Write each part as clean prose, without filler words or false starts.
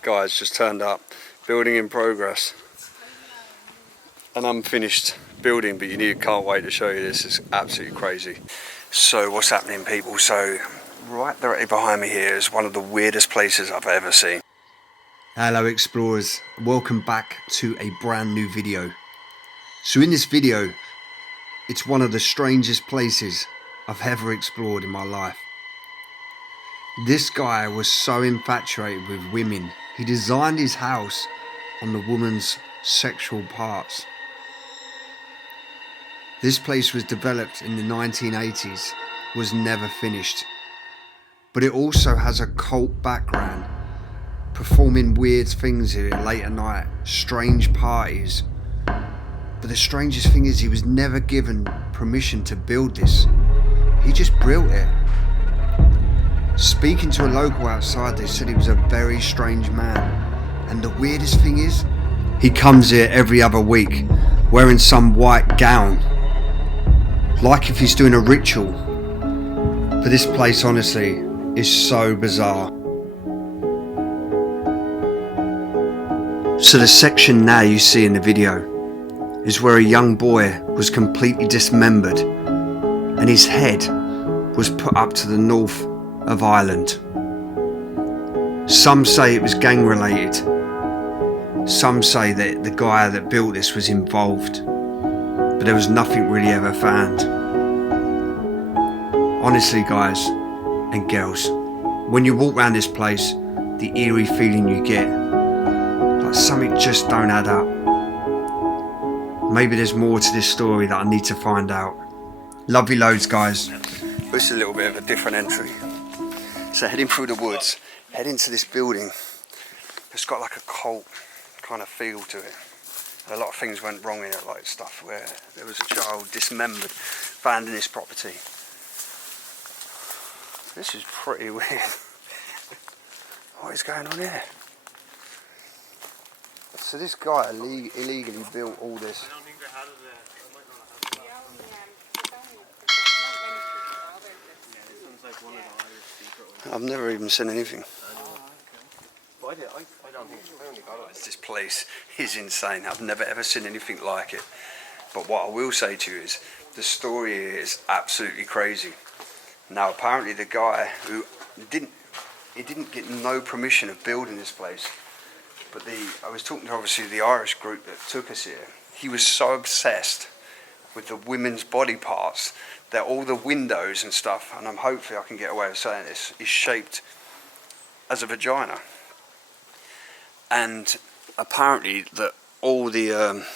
Guys just turned up, building in progress. An unfinished building, but can't wait to show you this. It's absolutely crazy. So what's happening, people? So right directly behind me here is one of the weirdest places I've ever seen. Hello explorers, welcome back to a brand new video. So in this video, it's one of the strangest places I've ever explored in my life. This guy was so infatuated with women, he designed his house on the woman's sexual parts. This place was developed in the 1980s, was never finished. But it also has a cult background, performing weird things here late at night, strange parties. But the strangest thing is he was never given permission to build this. He just built it. Speaking to a local outside, they said he was a very strange man. And the weirdest thing is, he comes here every other week, wearing some white gown, like if he's doing a ritual. But this place, honestly, is so bizarre. So the section now you see in the video is where a young boy was completely dismembered and his head was put up to the north of Ireland. Some say it was gang related. Some say that the guy that built this was involved, but there was nothing really ever found. Honestly, guys and girls, when you walk around this place, the eerie feeling you get, like something just don't add up. Maybe there's more to this story that I need to find out. Love you loads, guys. This is a little bit of a different entry. So heading through the woods, heading to this building. It's got like a cult kind of feel to it. A lot of things went wrong in it, like stuff where there was a child dismembered, found in this property. This is pretty weird. What is going on here? So this guy illegally built all this. I've never even seen anything. This place is insane. I've never ever seen anything like it. But what I will say to you is the story here is absolutely crazy. Now apparently the guy who didn't get no permission of building this place, but I was talking to obviously the Irish group that took us here. He was so obsessed with the women's body parts that all the windows and stuff, and hopefully I can get away with saying this, is shaped as a vagina. And apparently that all the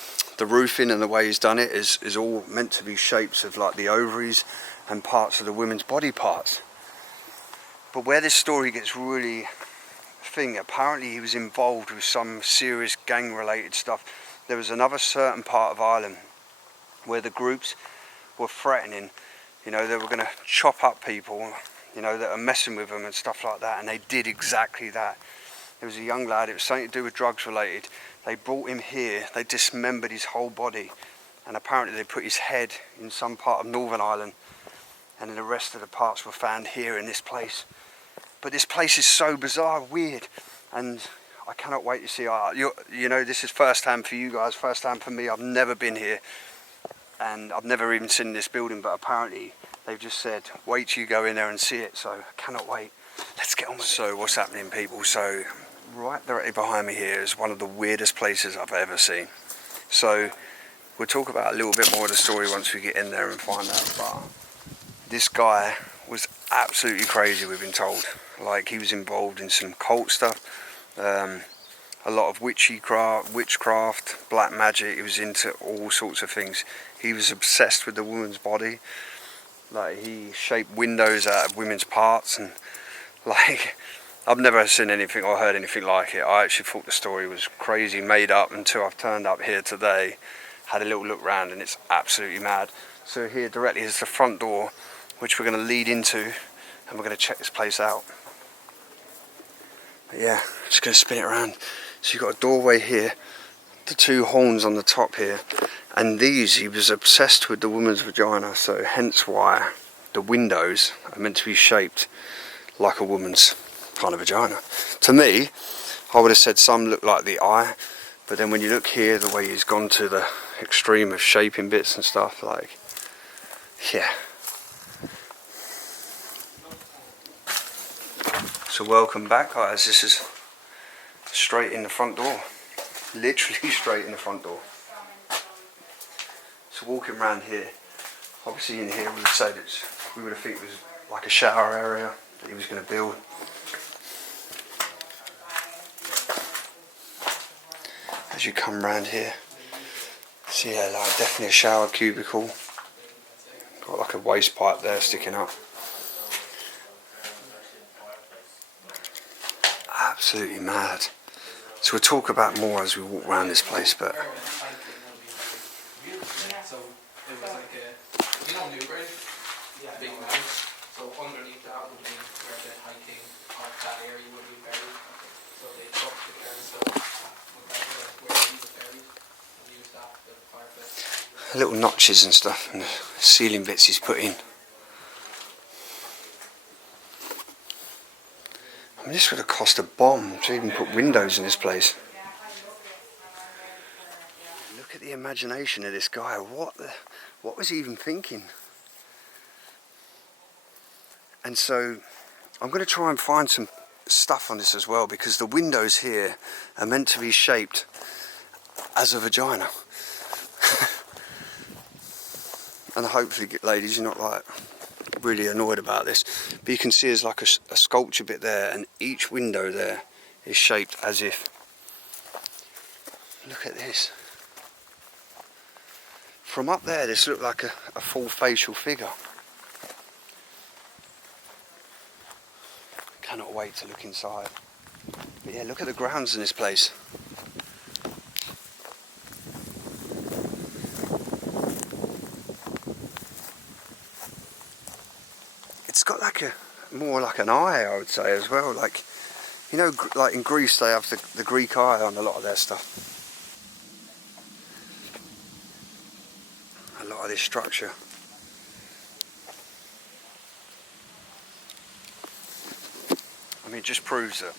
roofing and the way he's done it is all meant to be shapes of like the ovaries and parts of the women's body parts. But where this story gets really apparently he was involved with some serious gang related stuff. There was another certain part of Ireland where the groups were threatening, they were going to chop up people, that are messing with them and stuff like that, and they did exactly that. There was a young lad, it was something to do with drugs related. They brought him here, they dismembered his whole body, and apparently they put his head in some part of Northern Ireland, and then the rest of the parts were found here in this place. But this place is so bizarre, weird, and I cannot wait to see. This is first hand for you guys, first hand for me. I've never been here, and I've never even seen this building, but apparently they've just said, wait till you go in there and see it, so I cannot wait. Let's get on with it. So what's happening, people? So right directly behind me here is one of the weirdest places I've ever seen. So we'll talk about a little bit more of the story once we get in there and find out, but this guy was absolutely crazy, we've been told. Like he was involved in some cult stuff, a lot of witchcraft, black magic. He was into all sorts of things. He was obsessed with the woman's body. Like he shaped windows out of women's parts, and like I've never seen anything or heard anything like it. I actually thought the story was crazy, made up, until I've turned up here today, had a little look round, and it's absolutely mad. So here directly is the front door, which we're going to lead into, and we're going to check this place out. But yeah, just going to spin it around. So you've got a doorway here, the two horns on the top here, and he was obsessed with the woman's vagina, so hence why the windows are meant to be shaped like a woman's kind of vagina. To me, I would have said some look like the eye, but then when you look here, the way he's gone to the extreme of shaping bits and stuff, like, yeah. So welcome back, guys. This is straight in the front door, literally straight in the front door. So walking around here, obviously in here we would say that we would have think it was like a shower area that he was going to build. As you come round here, so yeah, like definitely a shower cubicle. Got like a waste pipe there sticking up. Absolutely mad. So we'll talk about more as we walk around this place, but So it was like a, New Bridge, big mountain. So underneath that would be where the hiking of that area would be buried. So they took the council where he was buried and used that for the fireplace. little notches and stuff, and the ceiling bits he's put in. I mean, this would have cost a bomb to even put windows in this place. Look at the imagination of this guy. What was he even thinking? And so I'm going to try and find some stuff on this as well, because the windows here are meant to be shaped as a vagina. And hopefully, ladies, you're not like really annoyed about this, but you can see there's like a sculpture bit there, and each window there is shaped as if, look at this. From up there, this looked like a full facial figure. Cannot wait to look inside. But yeah, look at the grounds in this place. It's got like more like an eye, I would say, as well. Like, you know, like in Greece they have the Greek eye on a lot of their stuff. A lot of this structure. I mean, it just proves that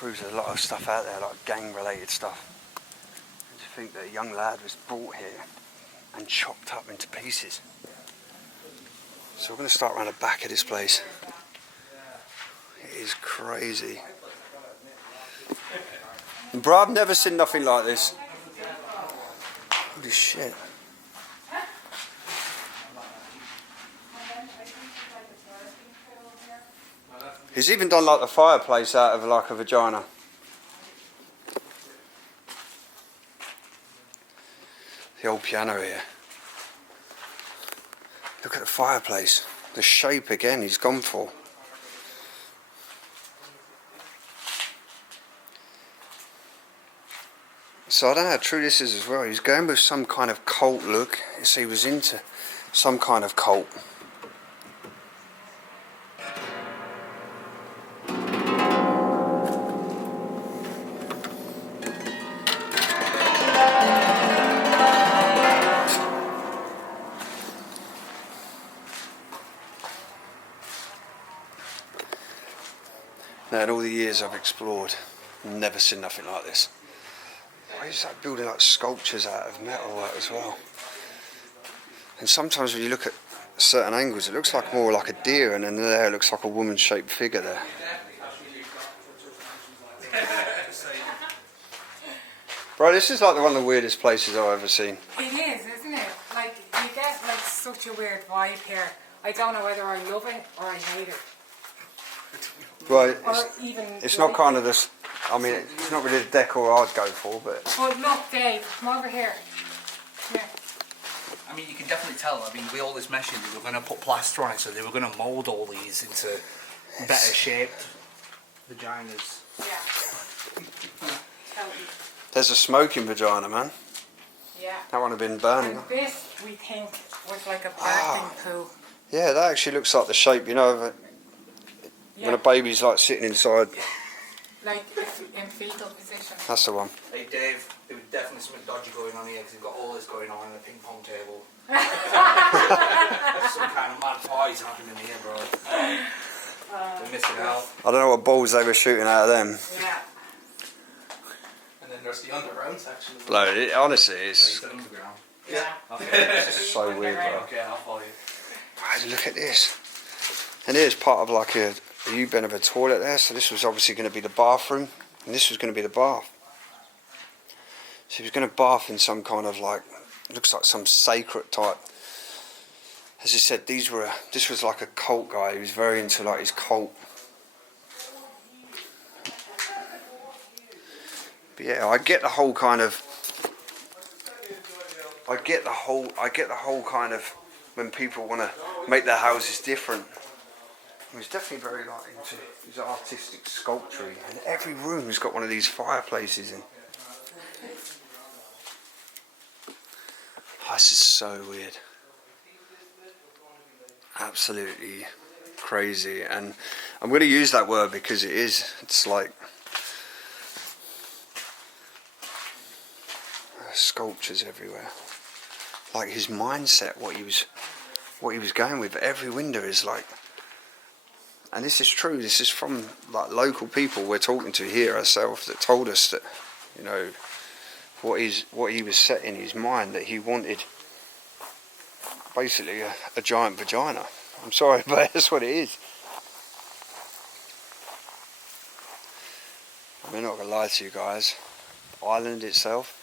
there's a lot of stuff out there, like gang-related stuff. And to think that a young lad was brought here and chopped up into pieces. So we're going to start around the back of this place. It is crazy. Bro, I've never seen nothing like this. Holy shit. He's even done like the fireplace out of like a vagina. The old piano here. Look at the fireplace. The shape again he's gone for. So I don't know how true this is as well. He's going with some kind of cult look. So he was into some kind of cult. Now, in all the years I've explored, never seen nothing like this. Why is that building like sculptures out of metalwork as well? And sometimes when you look at certain angles, it looks like more like a deer, and then there it looks like a woman-shaped figure there. Bro, this is like one of the weirdest places I've ever seen. It is, isn't it? Like, you get like such a weird vibe here. I don't know whether I love it or I hate it. Right, Or even it's not kind of this. I mean, it's not really the decor I'd go for, but. But look, Dave, come over here. Yeah. I mean, you can definitely tell. I mean, with all this meshing, they were going to put plaster on it, so they were going to mould all these into better shaped vaginas. Yeah. Totally. There's a smoking vagina, man. Yeah. That one had been burning. And this, we think, was like a birthing pool. Yeah, that actually looks like the shape, you know, of when a baby's like sitting inside. Like if in fetal position. That's the one. Hey Dave, there was definitely something dodgy going on here because they've got all this going on in the ping pong table. Some kind of mad party's happening here, bro. They're missing out. I don't know what balls they were shooting out of them. Yeah. And then there's the underground section as Like, well. honestly, it's underground. Yeah. it's so weird, bro. Okay, I'll follow you. Right, look at this. And here's part of like a U-bend of a toilet there. So this was obviously going to be the bathroom, and this was going to be the bath. So he was going to bath in some kind of like, looks like some sacred type. As I said, this was like a cult guy. He was very into like his cult. But yeah, I get the whole kind of. I get the whole kind of when people want to make their houses different. He was definitely very like into his artistic sculpture, and every room's got one of these fireplaces in. Oh, this is so weird. Absolutely crazy, and I'm going to use that word because it's like sculptures everywhere. Like his mindset, what he was going with. Every window is like, and this is true. This is from like local people we're talking to here ourselves that told us that, you know, what he was set in his mind, that he wanted basically a giant vagina. I'm sorry, but that's what it is. I'm not gonna lie to you guys. Ireland itself,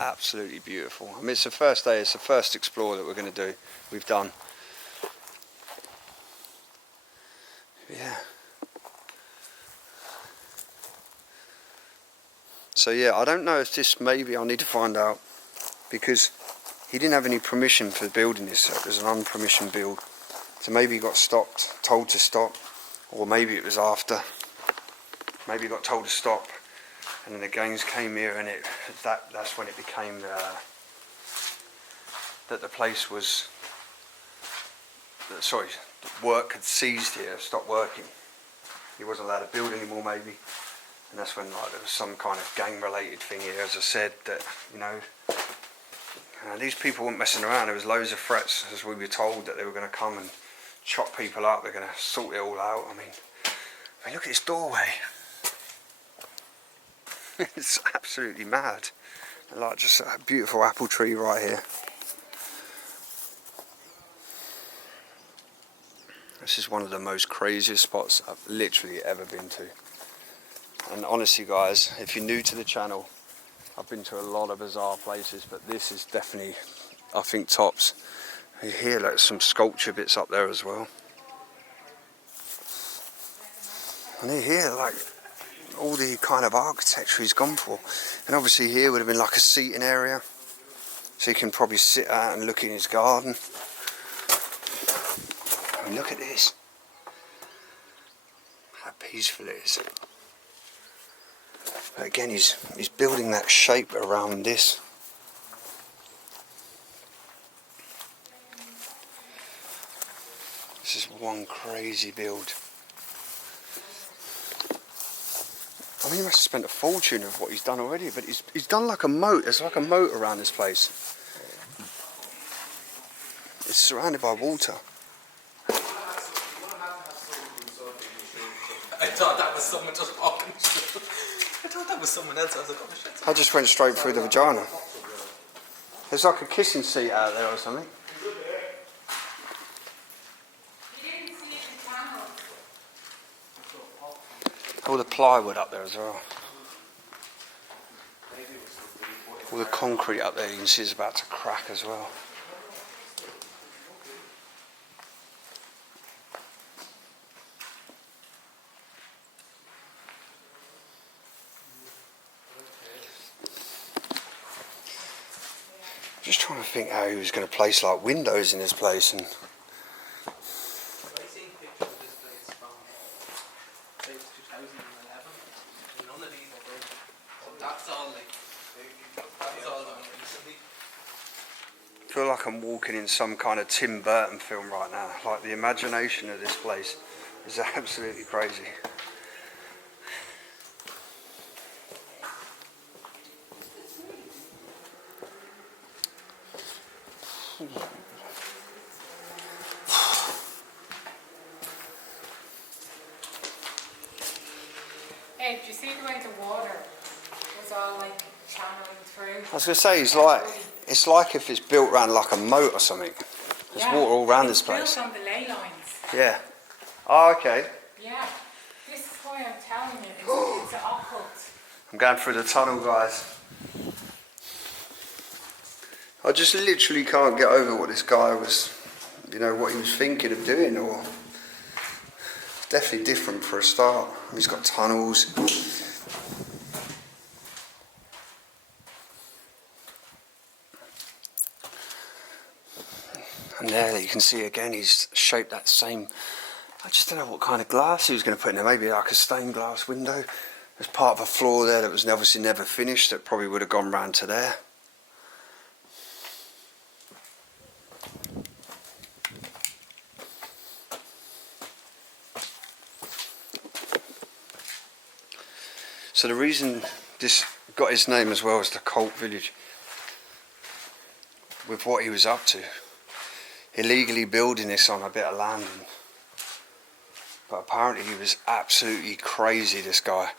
absolutely beautiful. I mean, it's the first day. It's the first explore that we're going to do. We've done. Yeah. So yeah, I don't know if this, maybe I'll need to find out, because he didn't have any permission for building this, so it was an unpermissioned build. So maybe he got stopped, told to stop, or maybe it was after. Maybe he got told to stop, and then the gangs came here, and that's when it became that the place was. Sorry, the work had ceased here, stopped working. He wasn't allowed to build anymore, maybe. And that's when like there was some kind of gang-related thing here, as I said, that, you know, these people weren't messing around. There was loads of threats, as we were told, that they were going to come and chop people up. They're going to sort it all out. I mean, look at this doorway. It's absolutely mad. And like just a beautiful apple tree right here. This is one of the most craziest spots I've literally ever been to. And honestly guys, if you're new to the channel, I've been to a lot of bizarre places, but this is definitely, I think, tops. You hear like some sculpture bits up there as well. And you hear like all the kind of architecture he's gone for. And obviously here would have been like a seating area, so you can probably sit out and look in his garden. I mean, look at this. How peaceful it is. But again, he's building that shape around this. This is one crazy build. I mean, he must have spent a fortune of what he's done already, but he's done like a moat. There's like a moat around this place. It's surrounded by water. I thought that was someone just walking through. I thought that was someone else. I was like, oh shit. I just went straight through the vagina. There's like a kissing seat out there or something. All the plywood up there as well. All the concrete up there, you can see is about to crack as well. Just trying to think how he was going to place like windows in this place, and I've seen pictures of this place from say 2011, and none of these are broken. So that's all done recently. I feel like I'm walking in some kind of Tim Burton film right now. Like the imagination of this place is absolutely crazy. Hey, did you see the way the water was all like channeling through? I was going to say, it's like if it's built around like a moat or something. There's water all around this place. It's built on the ley lines. Yeah. Oh, okay. Yeah. This is why I'm telling you, it's an occult. I'm going through the tunnel, guys. I just literally can't get over what this guy was, what he was thinking of doing, or definitely different for a start. He's got tunnels. And there you can see again, he's shaped that same, I just don't know what kind of glass he was going to put in there, maybe like a stained glass window. There's part of a floor there that was obviously never finished, that probably would have gone round to there. So the reason this got his name as well as the Cult Village, with what he was up to, illegally building this on a bit of land, but apparently he was absolutely crazy, this guy.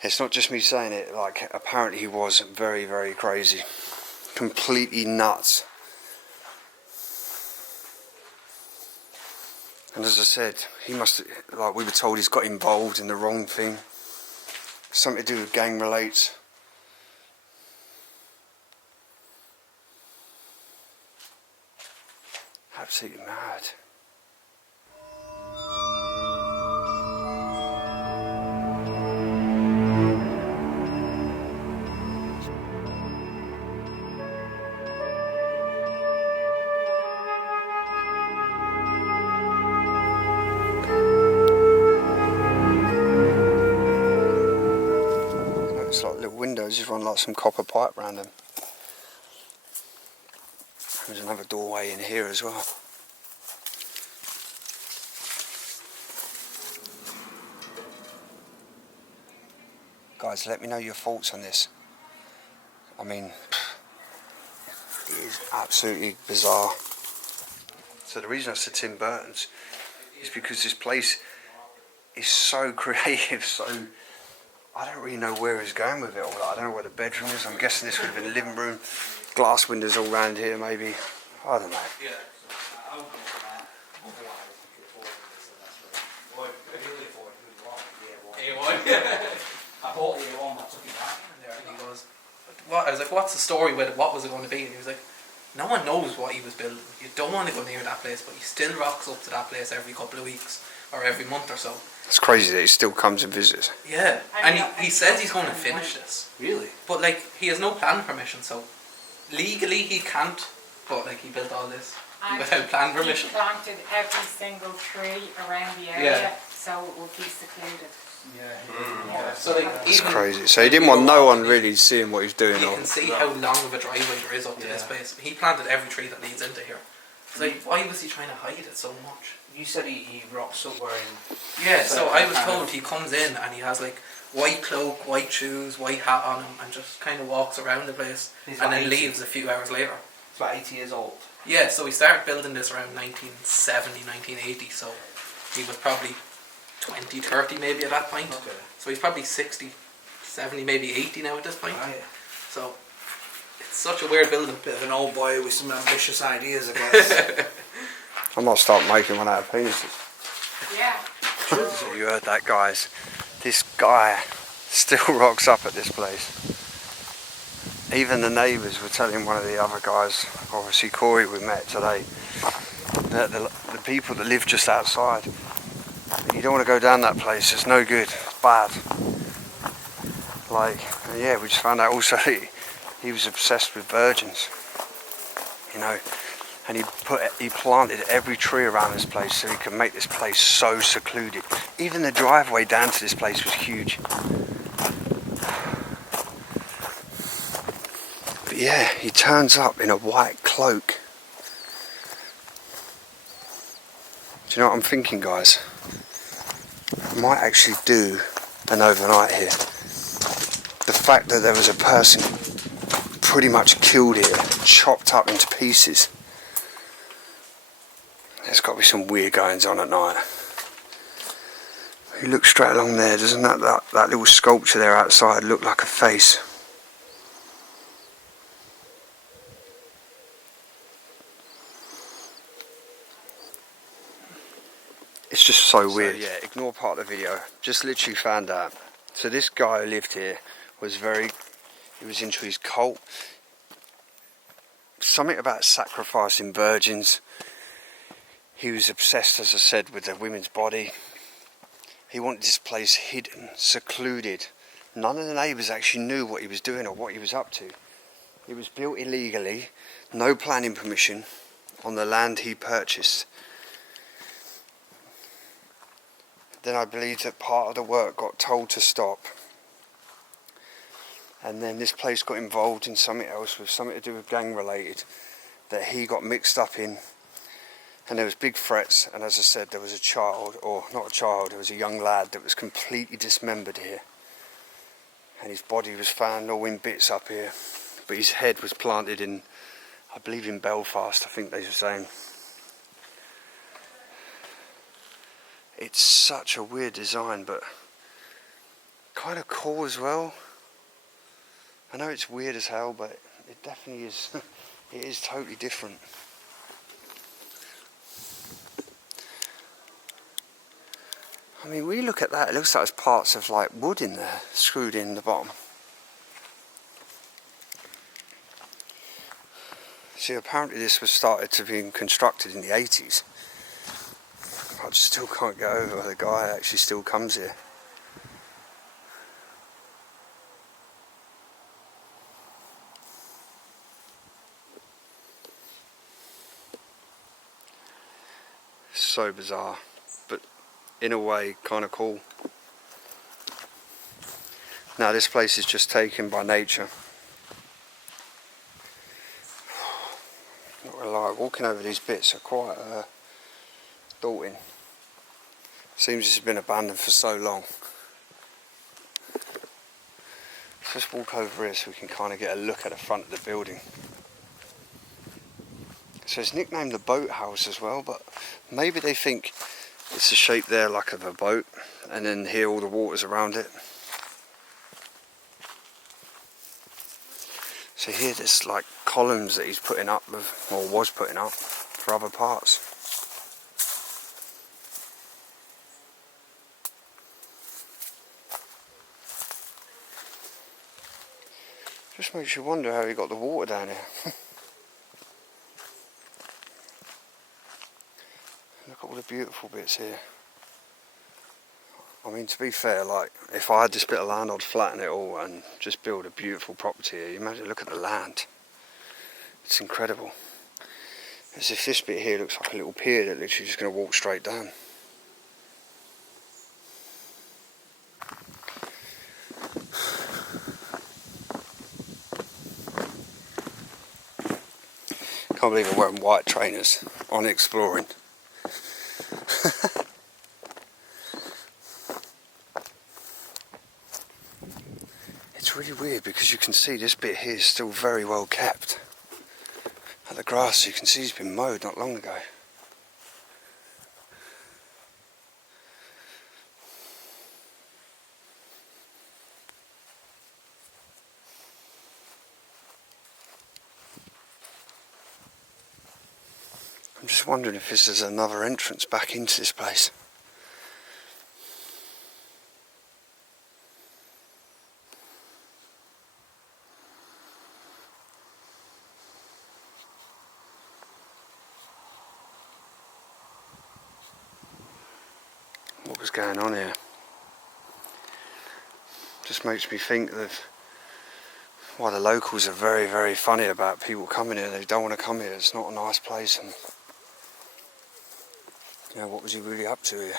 It's not just me saying it, like apparently he was very, very crazy, completely nuts. And as I said, he must, like we were told, he's got involved in the wrong thing. Something to do with gang relates. Absolutely mad. It's like little windows, just run like some copper pipe around them. There's another doorway in here as well. Guys, let me know your thoughts on this. I mean, it is absolutely bizarre. So the reason I said Tim Burton's is because this place is so creative, so I don't really know where he's going with it all. I don't know where the bedroom is. I'm guessing this would have been the living room. Glass windows all round here, maybe. I don't know. I bought the one that took me back in there, and he goes, "What?" I was like, "What's the story with it? What was it going to be?" And he was like, "No one knows what he was building. You don't want to go near that place, but he still rocks up to that place every couple of weeks or every month or so." It's crazy that he still comes and visits. Yeah, and he says he's going to finish this. Really? But like, he has no planning permission, so legally he can't. But like, he built all this without planning permission. He planted every single tree around the area, so it would be secluded. Yeah. So like, It's even crazy. So he didn't want no one really seeing what he's doing. you Or can see how long of a driveway there is up to this place. He planted every tree that leads into here. It's like, why was he trying to hide it so much? You said he rocks up wearing... Yeah, so I was told he comes in and he has like white cloak, white shoes, white hat on him, and just kind of walks around the place He's and about then 80. leaves a few hours later. He's about 80 years old. Yeah, so he started building this around 1970, 1980, so he was probably 20, 30 maybe at that point. Okay. So he's probably 60, 70, maybe 80 now at this point. Right. So it's such a weird building. Bit of an old boy with some ambitious ideas, I guess. I might start making one out of penises. Yeah. So you heard that, guys. This guy still rocks up at this place. Even the neighbours were telling one of the other guys, obviously Corey we met today, that the people that live just outside, you don't want to go down that place, it's no good, it's bad. Like, yeah, we just found out also he was obsessed with virgins, you know, and he planted every tree around this place so he could make this place so secluded. Even the driveway down to this place was huge. But yeah, he turns up in a white cloak. Do you know what I'm thinking, guys? I might actually do an overnight here. The fact that there was a person pretty much killed here, chopped up into pieces. There's got to be some weird goings on at night. You look straight along there, doesn't that little sculpture there outside look like a face? It's just so weird. Yeah, ignore part of the video. Just literally found out. So this guy who lived here was he was into his cult. Something about sacrificing virgins. He was obsessed, as I said, with the women's body. He wanted this place hidden, secluded. None of the neighbours actually knew what he was doing or what he was up to. It was built illegally, no planning permission, on the land he purchased. Then I believe that part of the work got told to stop. And then this place got involved in something else, with something to do with gang related, that he got mixed up in. And there was big threats, and as I said, there was a child, or not a child, there was a young lad that was completely dismembered here. And his body was found all in bits up here. But his head was planted in, I believe in Belfast, I think they were saying. It's such a weird design, but kind of cool as well. I know it's weird as hell, but it definitely is. It is totally different. I mean, when you look at that, it looks like there's parts of like wood in there, screwed in the bottom. See, apparently this was started to be constructed in the 80s. I just still can't get over the guy actually still comes here. So bizarre, but in a way kind of cool. Now this place is just taken by nature. Not gonna lie, walking over these bits are quite daunting. Seems it's been abandoned for so long. Let's just walk over here so we can kind of get a look at the front of the building. So it's nicknamed the Boathouse as well, but maybe they think it's the shape there like of a boat, and then here all the water's around it. So here there's like columns that he's putting up with, or was putting up for other parts. Just makes you wonder how he got the water down here. Look at all the beautiful bits here. I mean, to be fair, like, if I had this bit of land, I'd flatten it all and just build a beautiful property here. You imagine, look at the land. It's incredible. As if this bit here looks like a little pier that literally just going to walk straight down. Can't believe I'm wearing white trainers on exploring. It's really weird because you can see this bit here is still very well kept. And the grass, you can see, it's been mowed not long ago. I'm just wondering if this is another entrance back into this place. What was going on here? Just makes me think of why the locals are very, very funny about people coming here. They don't want to come here. It's not a nice place, and you know, what was he really up to here?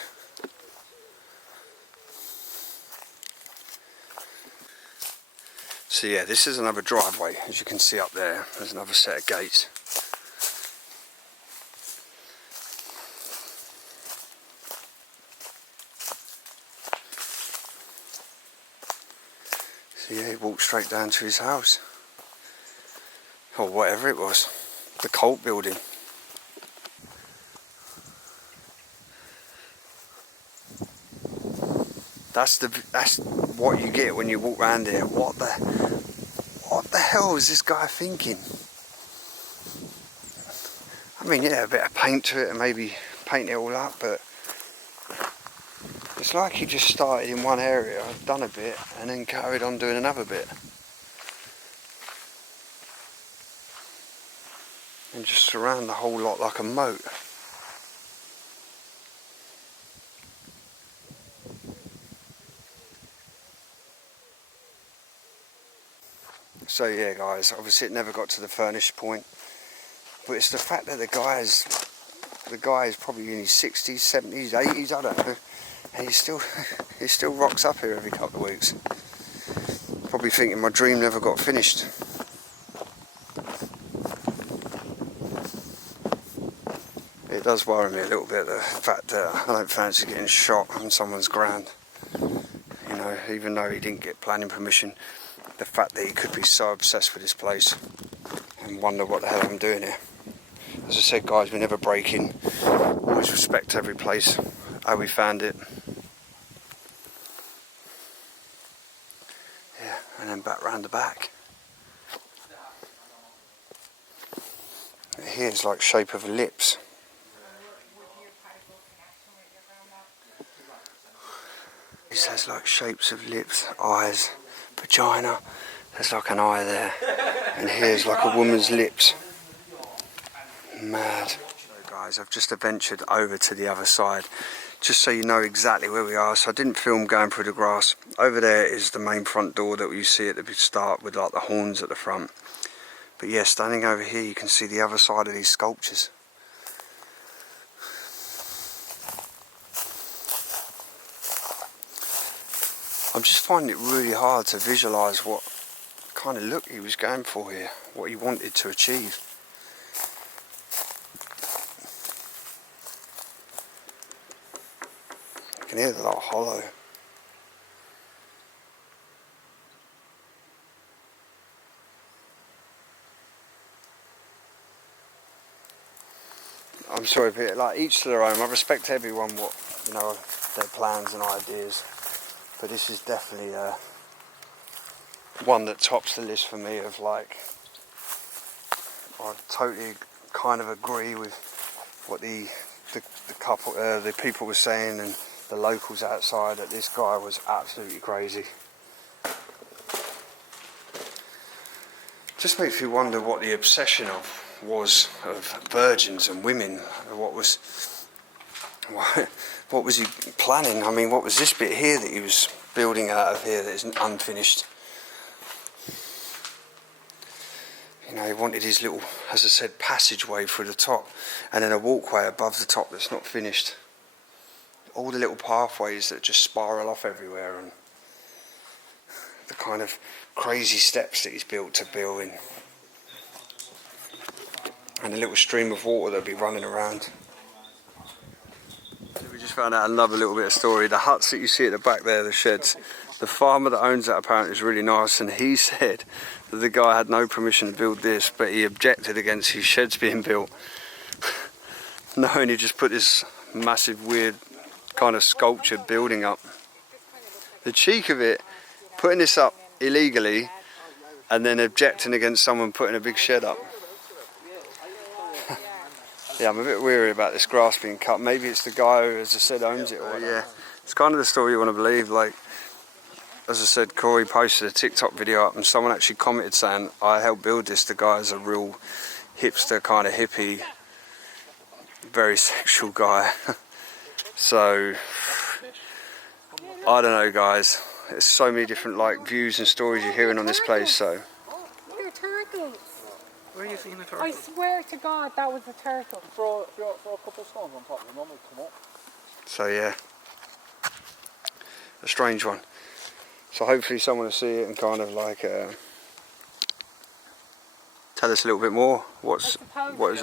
So yeah, this is another driveway. As you can see up there, there's another set of gates. So yeah, he walked straight down to his house. Or whatever it was. The cult building. That's what you get when you walk around here. What the hell is this guy thinking? I mean, yeah, a bit of paint to it and maybe paint it all up, but it's like he just started in one area, done a bit, and then carried on doing another bit. And just surround the whole lot like a moat. So yeah guys, obviously it never got to the furnished point, but it's the fact that the guy is probably in his 60s, 70s, 80s, I don't know, and he still rocks up here every couple of weeks. Probably thinking my dream never got finished. It does worry me a little bit, the fact that I don't fancy getting shot on someone's ground. You know, even though he didn't get planning permission, the fact that he could be so obsessed with this place and wonder what the hell I'm doing here. As I said guys, we never break in, always respect every place, how we found it. Yeah, and then back round the back. Here's like shape of lips. It says like shapes of lips, eyes, vagina. There's like an eye there, and here's like a woman's lips. Mad. So guys, I've just ventured over to the other side, just so you know exactly where we are. So I didn't film going through the grass. Over there is the main front door that you see at the start with like the horns at the front. But yeah, standing over here you can see the other side of these sculptures. I'm just finding it really hard to visualise what kind of look he was going for here, what he wanted to achieve. I can hear the lot hollow. I'm sorry, but like each to their own. I respect everyone, what you know, their plans and ideas. But this is definitely one that tops the list for me of like, I totally kind of agree with what the couple, the people were saying and the locals outside, that this guy was absolutely crazy. Just makes me wonder what the obsession was of virgins and women. What was he planning? I mean, what was this bit here that he was building out of here that is unfinished? You know, he wanted his little, as I said, passageway through the top, and then a walkway above the top that's not finished. All the little pathways that just spiral off everywhere, and the kind of crazy steps that he's built to build in. And a little stream of water that'll be running around. We just found out another little bit of story. The huts that you see at the back there, the sheds, the farmer that owns that apparently is really nice, and he said that the guy had no permission to build this, but he objected against his sheds being built. Knowing he just put this massive weird kind of sculpture building up. The cheek of it, putting this up illegally and then objecting against someone putting a big shed up. Yeah, I'm a bit weary about this grass being cut. Maybe it's the guy who, as I said, owns it. Or yeah, it's kind of the story you want to believe. Like, as I said, Corey posted a TikTok video up and someone actually commented saying, I helped build this. The guy's a real hipster, kind of hippie, very sexual guy. So, I don't know guys. There's so many different like views and stories you're hearing on this place, so. They're turtles. Where are you seeing the turtle? I swear to God, that was a turtle. Throw a couple of stones on top of them, will come up. So yeah, a strange one. So hopefully someone will see it and kind of like tell us a little bit more what it's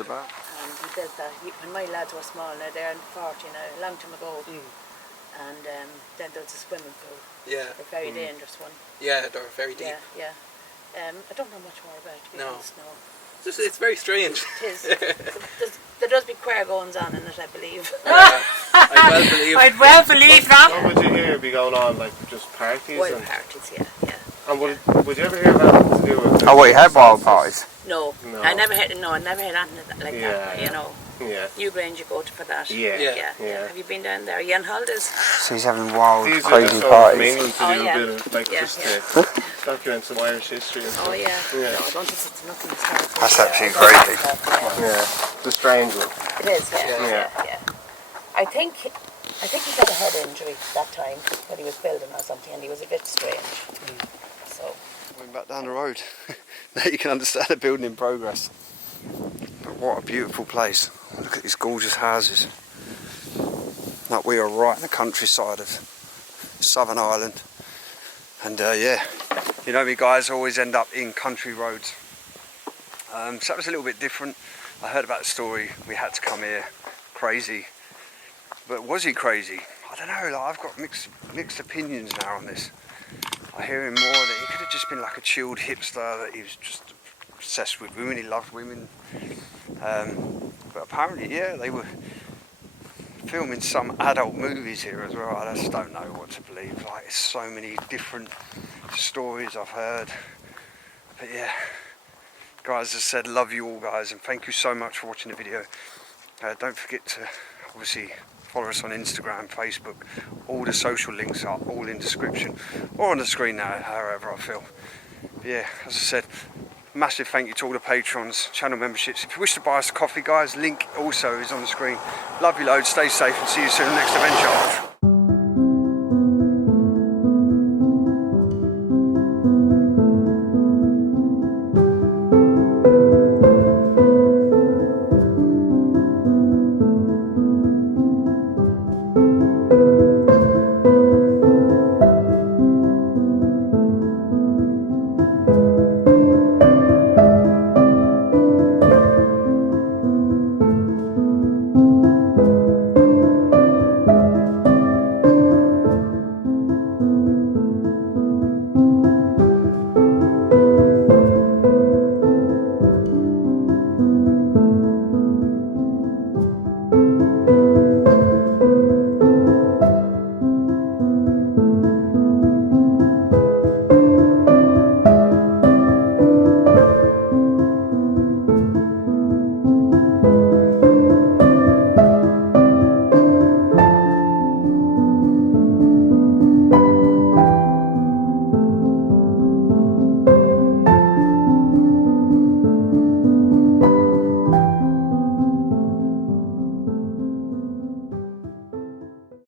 about. He says that when my lads were small, now they're in 40 now, a long time ago, and then there was a swimming pool. Yeah. A very dangerous one. Yeah, they're very deep. Yeah, yeah. I don't know much more about it, to be honest, no. It's very strange. It is. There does be queer goings on in it, I believe. well believe. I'd well believe that. What would you hear be going on, like just parties? Wild and parties, yeah. and would you ever hear of anything to do with? Oh, what, you had wild parties? No, No. I never had anything like Yeah, that, you know. Yeah. Newgrange you go to for that. Yeah. Yeah. Have you been down there? Are you on holidays? So he's having wild, These are crazy just from parties. England to Oh, do yeah. a bit of, like, Yeah, just yeah. to document some Irish history and stuff. Oh yeah. Yeah. No, I don't think it's nothing historical. That's absolutely I don't crazy. think that, Yeah. The strange one. It is, yeah. I think he got a head injury that time when he was building or something, and he was a bit strange. So. Going back down the road. Now you can understand the building in progress. But what a beautiful place. Look at these gorgeous houses. Like we are right in the countryside of Southern Ireland. And yeah, you know me guys, always end up in country roads. So that was a little bit different. I heard about the story, we had to come here, crazy. But was he crazy? I don't know, like I've got mixed opinions now on this. I hear him more that he could have just been like a chilled hipster, that he was just obsessed with women, he loved women. But apparently, yeah, they were filming some adult movies here as well. I just don't know what to believe. Like, there's so many different stories I've heard. But yeah, guys, as I said, love you all guys, and thank you so much for watching the video. Don't forget to obviously follow us on Instagram, Facebook. All the social links are all in the description or on the screen now, however I feel. But yeah, as I said, massive thank you to all the patrons, channel memberships. If you wish to buy us a coffee, guys, link also is on the screen. Love you loads, stay safe, and see you soon in the next adventure.